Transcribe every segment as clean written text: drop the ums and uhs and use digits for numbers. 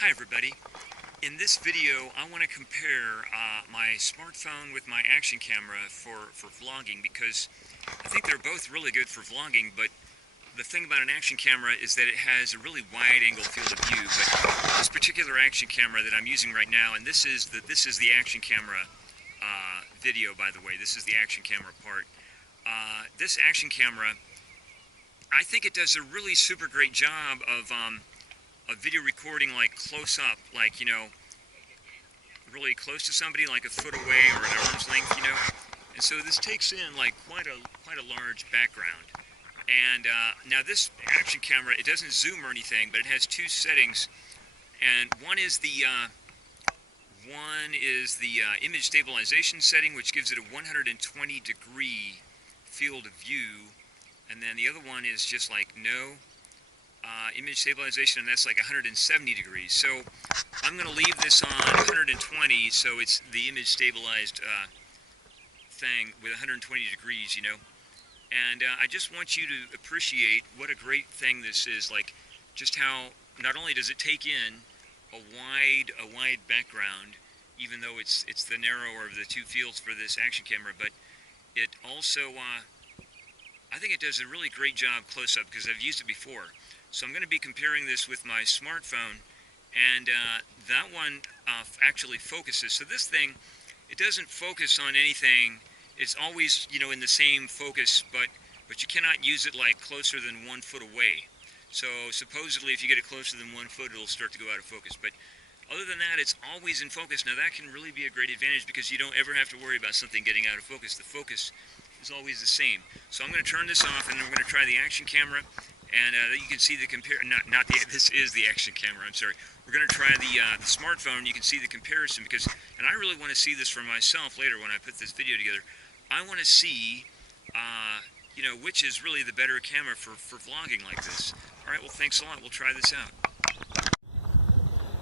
Hi everybody. In this video I want to compare my smartphone with my action camera for vlogging, because I think they're both really good for vlogging, but the thing about an action camera is that it has a really wide angle field of view. But this particular action camera that I'm using right now, and this is the action camera video, by the way, this is the action camera part. This action camera, I think it does a really super great job of video recording, like close up, like, you know, really close to somebody, like a foot away or at arm's length, you know. And so this takes in like quite a large background. And now this action camera, it doesn't zoom or anything, but it has two settings, and one is the image stabilization setting, which gives it a 120 degree field of view, and then the other one is just like no image stabilization, and that's like 170 degrees. So I'm going to leave this on 120, so it's the image stabilized thing with 120 degrees, you know. And I just want you to appreciate what a great thing this is, like just how not only does it take in a wide background, even though it's the narrower of the two fields for this action camera, but it also I think it does a really great job close up, because I've used it before. So I'm going to be comparing this with my smartphone, and that one actually focuses. So this thing, it doesn't focus on anything. It's always, you know, in the same focus, but you cannot use it like closer than 1 foot away. So supposedly if you get it closer than 1 foot, it'll start to go out of focus. But other than that, it's always in focus. Now that can really be a great advantage, because you don't ever have to worry about something getting out of focus. The focus is always the same. So I'm going to turn this off, and then we're going to try the action camera, and you can see the this is the action camera, I'm sorry. We're going to try the smartphone. You can see the comparison, and I really want to see this for myself later when I put this video together. I want to see, you know, which is really the better camera for vlogging like this. All right, well, thanks a lot. We'll try this out.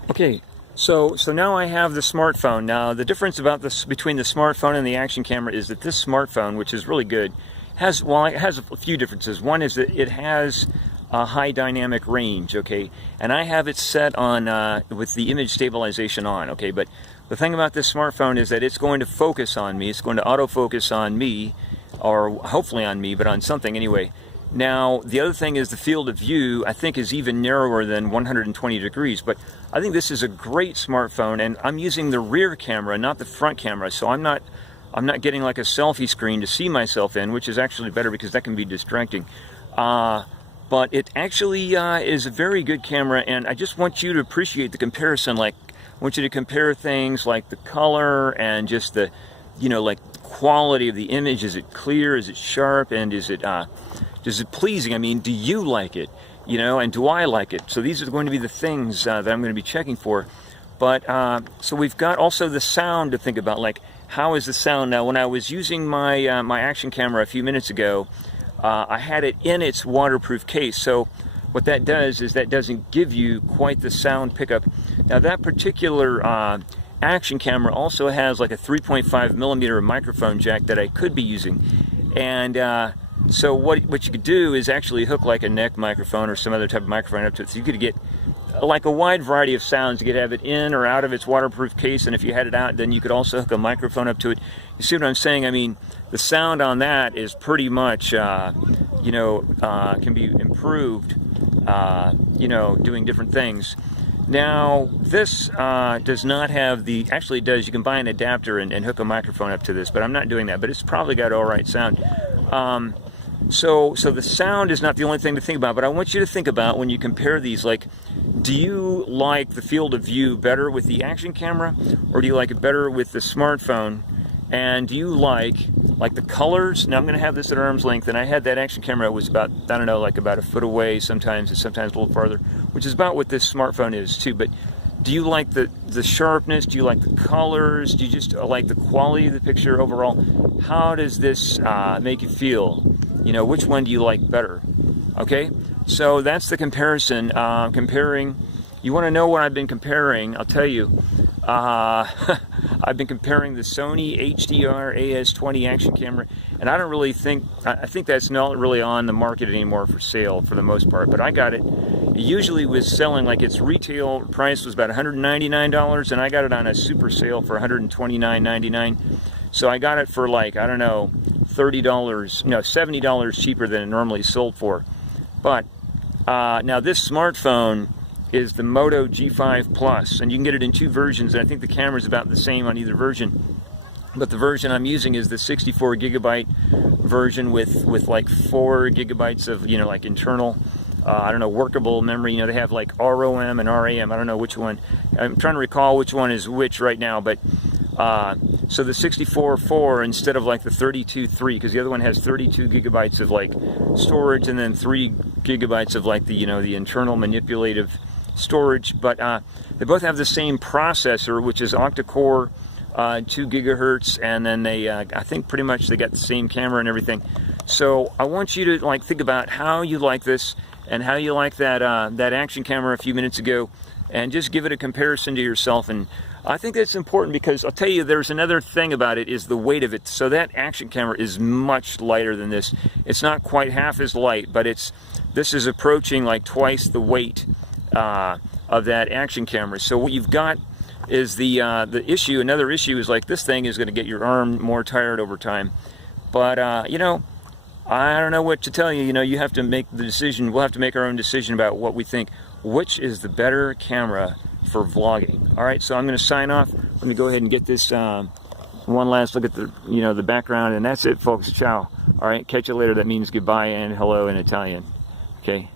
Okay. So now I have the smartphone. Now the difference between the smartphone and the action camera is that this smartphone, which is really good, it has a few differences. One is that it has a high dynamic range, okay, and I have it set on with the image stabilization on, okay. But the thing about this smartphone is that it's going to focus on me. It's going to autofocus on me, or hopefully on me, but on something anyway. Now, the other thing is the field of view, I think, is even narrower than 120 degrees, but I think this is a great smartphone, and I'm using the rear camera, not the front camera, so I'm not getting like a selfie screen to see myself in, which is actually better because that can be distracting. But it actually is a very good camera, and I just want you to appreciate the comparison. Like, I want you to compare things like the color and just the, you know, like the quality of the image. Is it clear? Is it sharp? And is it pleasing? I mean, do you like it? You know, and do I like it? So these are going to be the things that I'm going to be checking for. But so we've got also the sound to think about. Like, how is the sound? Now, when I was using my my action camera a few minutes ago, I had it in its waterproof case. So what that does is that doesn't give you quite the sound pickup. Now, that particular action camera also has like a 3.5 millimeter microphone jack that I could be using, and so what you could do is actually hook like a neck microphone or some other type of microphone up to it, so you could get like a wide variety of sounds. You could have it in or out of its waterproof case, and if you had it out, then you could also hook a microphone up to it. You see what I'm saying? I mean, the sound on that is pretty much, you know, can be improved, you know, doing different things. Now, this does not have the, actually it does, you can buy an adapter and hook a microphone up to this, but I'm not doing that, but it's probably got all right sound. So the sound is not the only thing to think about, but I want you to think about when you compare these, like, do you like the field of view better with the action camera, or do you like it better with the smartphone? And do you like the colors? Now I'm going to have this at arm's length, and I had that action camera, it was about, I don't know, like about a foot away sometimes, and sometimes a little farther, which is about what this smartphone is too. But do you like the sharpness? Do you like the colors? Do you just like the quality of the picture overall? How does this make you feel? You know, which one do you like better? Okay, so that's the comparison. Comparing. You want to know what I've been comparing? I'll tell you. I've I've been comparing the Sony HDR AS20 action camera, and I don't really think, I think that's not really on the market anymore for sale for the most part, but I got it. It usually was selling, like its retail price was about $199, and I got it on a super sale for $129.99. So I got it for, like, I don't know, $30, no, $70 cheaper than it normally sold for. But now this smartphone is the Moto G5 Plus, and you can get it in 2 versions, and I think the camera is about the same on either version. But the version I'm using is the 64 gigabyte version with like 4 gigabytes of, you know, like internal, I don't know, workable memory. You know, they have like ROM and RAM. I don't know which one. I'm trying to recall which one is which right now, but so the 64.4 instead of like the 32.3, because the other one has 32 gigabytes of like storage and then 3 gigabytes of like the, you know, the internal manipulative storage. But they both have the same processor, which is octa-core, 2 gigahertz, and then they I think pretty much they got the same camera and everything. So I want you to like think about how you like this and how you like that that action camera a few minutes ago, and just give it a comparison to yourself. And I think that's important because I'll tell you, there's another thing about it, is the weight of it. So that action camera is much lighter than this. It's not quite half as light, but this is approaching like twice the weight of that action camera. So what you've got is the issue. Another issue is like this thing is going to get your arm more tired over time. But you know, I don't know what to tell you. You know, you have to make the decision. We'll have to make our own decision about what we think. Which is the better camera for vlogging? All right, so I'm going to sign off. Let me go ahead and get this one last look at the, you know, the background, and that's it, folks. Ciao. All right, catch you later. That means goodbye and hello in Italian. Okay.